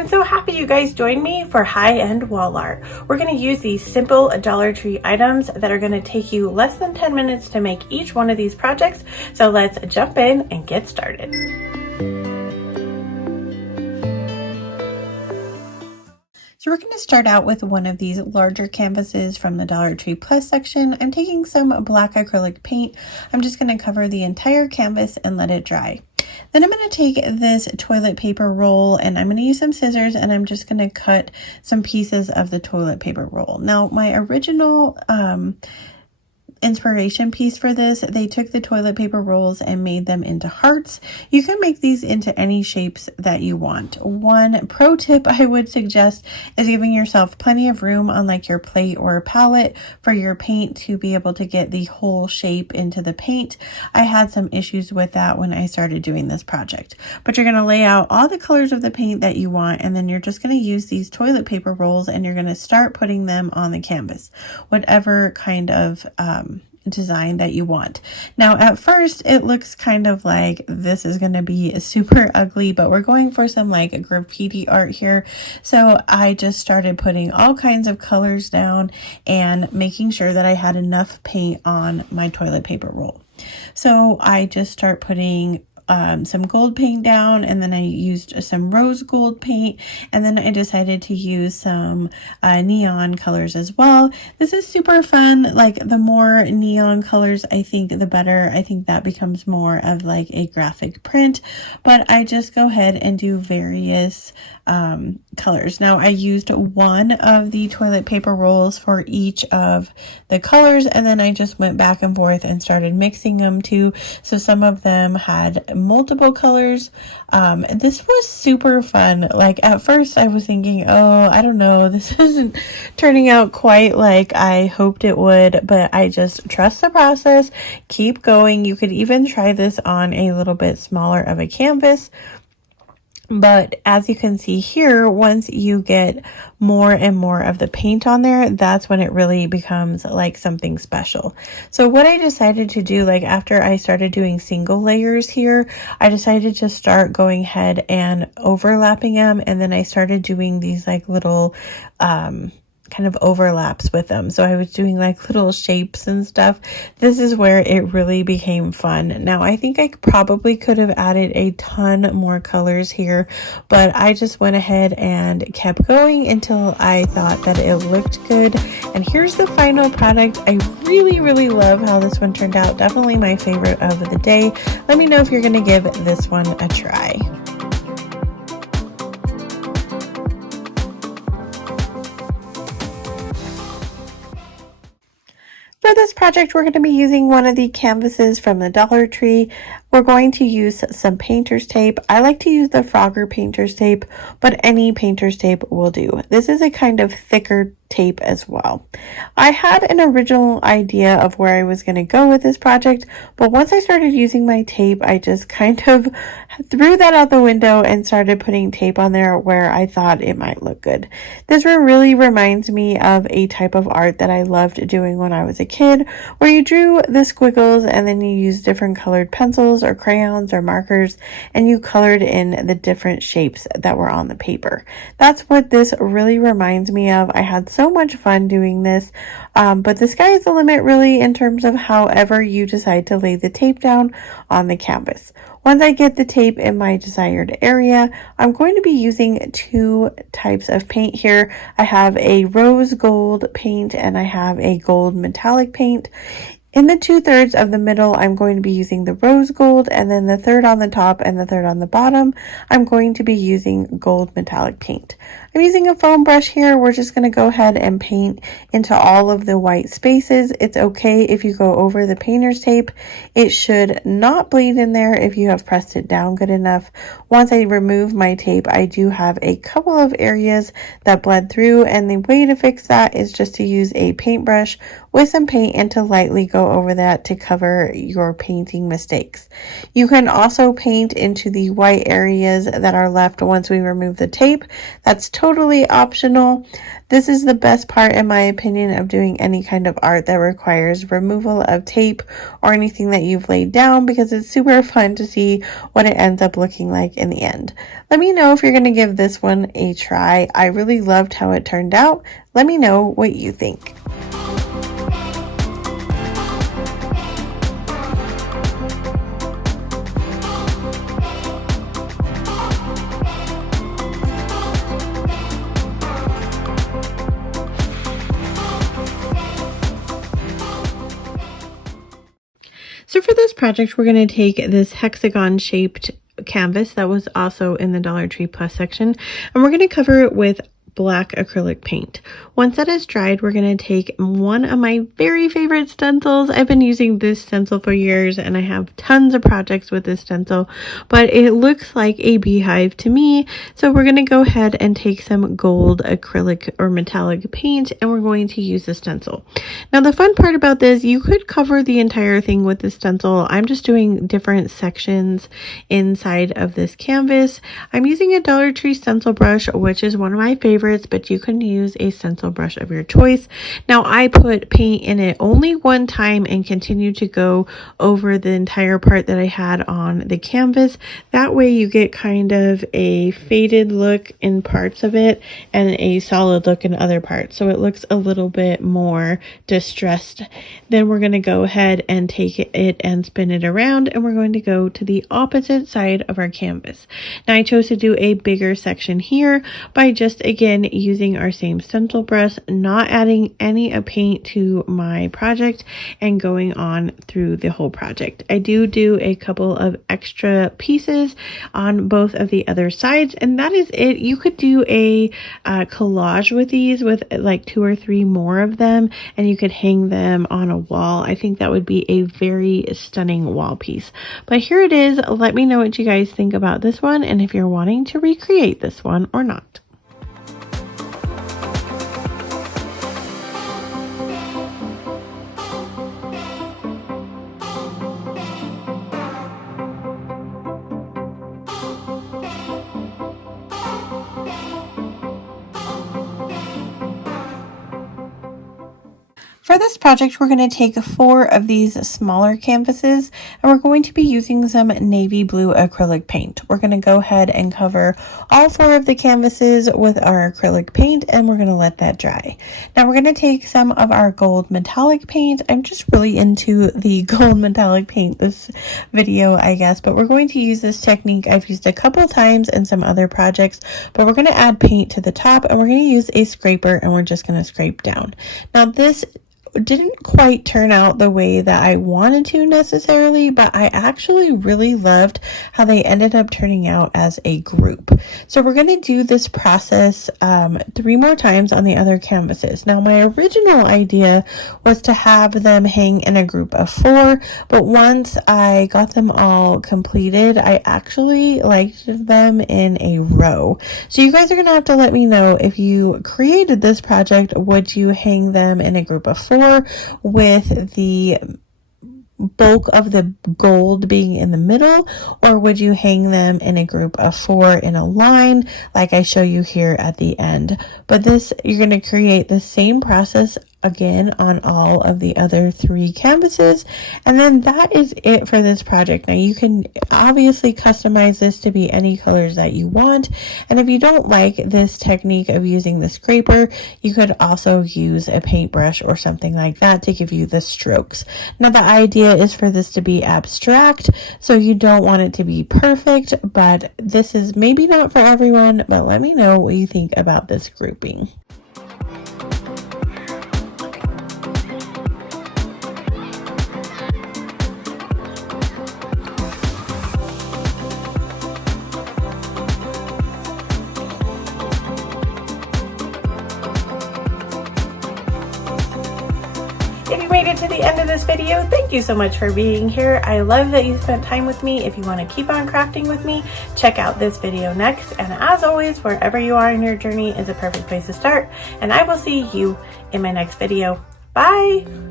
I'm so happy you guys joined me for high-end wall art. We're going to use these simple Dollar Tree items that are going to take you less than 10 minutes to make each one of these projects. So let's jump in and get started. So we're going to start out with one of these larger canvases from the Dollar Tree Plus section. I'm taking some black acrylic paint. I'm just going to cover the entire canvas and let it dry. Then I'm going to take this toilet paper roll and I'm going to use some scissors and I'm just going to cut some pieces of the toilet paper roll. Now my original inspiration piece for this, they took the toilet paper rolls and made them into hearts. You can make these into any shapes that you want. One pro tip I would suggest is giving yourself plenty of room on like your plate or palette for your paint to be able to get the whole shape into the paint. I had some issues with that when I started doing this project, but you're going to lay out all the colors of the paint that you want, and then you're just going to use these toilet paper rolls and you're going to start putting them on the canvas, whatever kind of design that you want. Now at first it looks kind of like this is going to be super ugly, but we're going for some like graffiti art here. So I just started putting all kinds of colors down and making sure that I had enough paint on my toilet paper roll. So I just start putting some gold paint down, and then I used some rose gold paint, and then I decided to use some neon colors as well. This is super fun. Like the more neon colors I think the better. I think that becomes more of like a graphic print, but I just go ahead and do various colors. Now I used one of the toilet paper rolls for each of the colors, and then I just went back and forth and started mixing them too. So some of them had multiple colors. This was super fun. Like at first I was thinking, oh, I don't know, this isn't turning out quite like I hoped it would, but I just trust the process, keep going. You could even try this on a little bit smaller of a canvas. But as you can see here, once you get more and more of the paint on there, that's when it really becomes like something special. So what I decided to do, like after I started doing single layers here, I decided to start going ahead and overlapping them. And then I started doing these like little, kind of overlaps with them. So I was doing like little shapes and stuff. This is where it really became fun. Now I think I probably could have added a ton more colors here, but I just went ahead and kept going until I thought that it looked good. And here's the final product. I really love how this one turned out. Definitely my favorite of the day. Let me know if you're going to give this one a try. For this project, we're going to be using one of the canvases from the Dollar Tree. We're going to use some painter's tape. I like to use the Frogger painter's tape, but any painter's tape will do. This is a kind of thicker tape as well. I had an original idea of where I was going to go with this project, but once I started using my tape, I just kind of threw that out the window and started putting tape on there where I thought it might look good. This really reminds me of a type of art that I loved doing when I was a kid, where you drew the squiggles and then you used different colored pencils or crayons or markers, and you colored in the different shapes that were on the paper. That's what this really reminds me of. I had so much fun doing this, but the sky is the limit really in terms of however you decide to lay the tape down on the canvas. Once I get the tape in my desired area, I'm going to be using two types of paint here. I have a rose gold paint and I have a gold metallic paint. In the 2/3 of the middle, I'm going to be using the rose gold, and then the third on the top and the third on the bottom, I'm going to be using gold metallic paint. I'm using a foam brush here. We're just going to go ahead and paint into all of the white spaces. It's okay if you go over the painter's tape. It should not bleed in there if you have pressed it down good enough. Once I remove my tape, I do have a couple of areas that bled through, and the way to fix that is just to use a paintbrush with some paint and to lightly go over that to cover your painting mistakes. You can also paint into the white areas that are left once we remove the tape. That's totally optional. This is the best part, in my opinion, of doing any kind of art that requires removal of tape or anything that you've laid down, because it's super fun to see what it ends up looking like in the end. Let me know if you're going to give this one a try. I really loved how it turned out. Let me know what you think. So for this project, we're going to take this hexagon shaped canvas that was also in the Dollar Tree Plus section, and we're going to cover it with black acrylic paint. Once that is dried, we're going to take one of my very favorite stencils. I've been using this stencil for years and I have tons of projects with this stencil, but it looks like a beehive to me. So we're going to go ahead and take some gold acrylic or metallic paint and we're going to use the stencil. Now the fun part about this, you could cover the entire thing with the stencil. I'm just doing different sections inside of this canvas. I'm using a Dollar Tree stencil brush, which is one of my favorites, but you can use a stencil brush of your choice. Now I put paint in it only one time and continue to go over the entire part that I had on the canvas. That way you get kind of a faded look in parts of it and a solid look in other parts. So it looks a little bit more distressed. Then we're going to go ahead and take it and spin it around, and we're going to go to the opposite side of our canvas. Now I chose to do a bigger section here by just again using our same stencil brush, not adding any paint to my project, and going on through the whole project. I do a couple of extra pieces on both of the other sides, and that is it. You could do a collage with these with like 2 or 3 more of them, and you could hang them on a wall. I think that would be a very stunning wall piece. But here it is. Let me know what you guys think about this one and if you're wanting to recreate this one or not. For this project, we're going to take 4 of these smaller canvases and we're going to be using some navy blue acrylic paint. We're going to go ahead and cover all 4 of the canvases with our acrylic paint and we're going to let that dry. Now we're going to take some of our gold metallic paint. I'm just really into the gold metallic paint this video, I guess, but we're going to use this technique I've used a couple times in some other projects, but we're going to add paint to the top and we're going to use a scraper and we're just going to scrape down. Now this didn't quite turn out the way that I wanted to necessarily, but I actually really loved how they ended up turning out as a group. So we're going to do this process 3 more times on the other canvases. Now my original idea was to have them hang in a group of 4, but once I got them all completed, I actually liked them in a row. So you guys are going to have to let me know, if you created this project, would you hang them in a group of 4 with the bulk of the gold being in the middle, or would you hang them in a group of 4 in a line like I show you here at the end? But this, you're going to create the same process again on all of the other 3 canvases, and then that is it for this project. Now you can obviously customize this to be any colors that you want, and if you don't like this technique of using the scraper, you could also use a paintbrush or something like that to give you the strokes. Now the idea is for this to be abstract, so you don't want it to be perfect, but this is maybe not for everyone, but let me know what you think about this grouping. If you made it to the end of this video, thank you so much for being here. I love that you spent time with me. If you want to keep on crafting with me, check out this video next. And as always, wherever you are in your journey is a perfect place to start. And I will see you in my next video. Bye!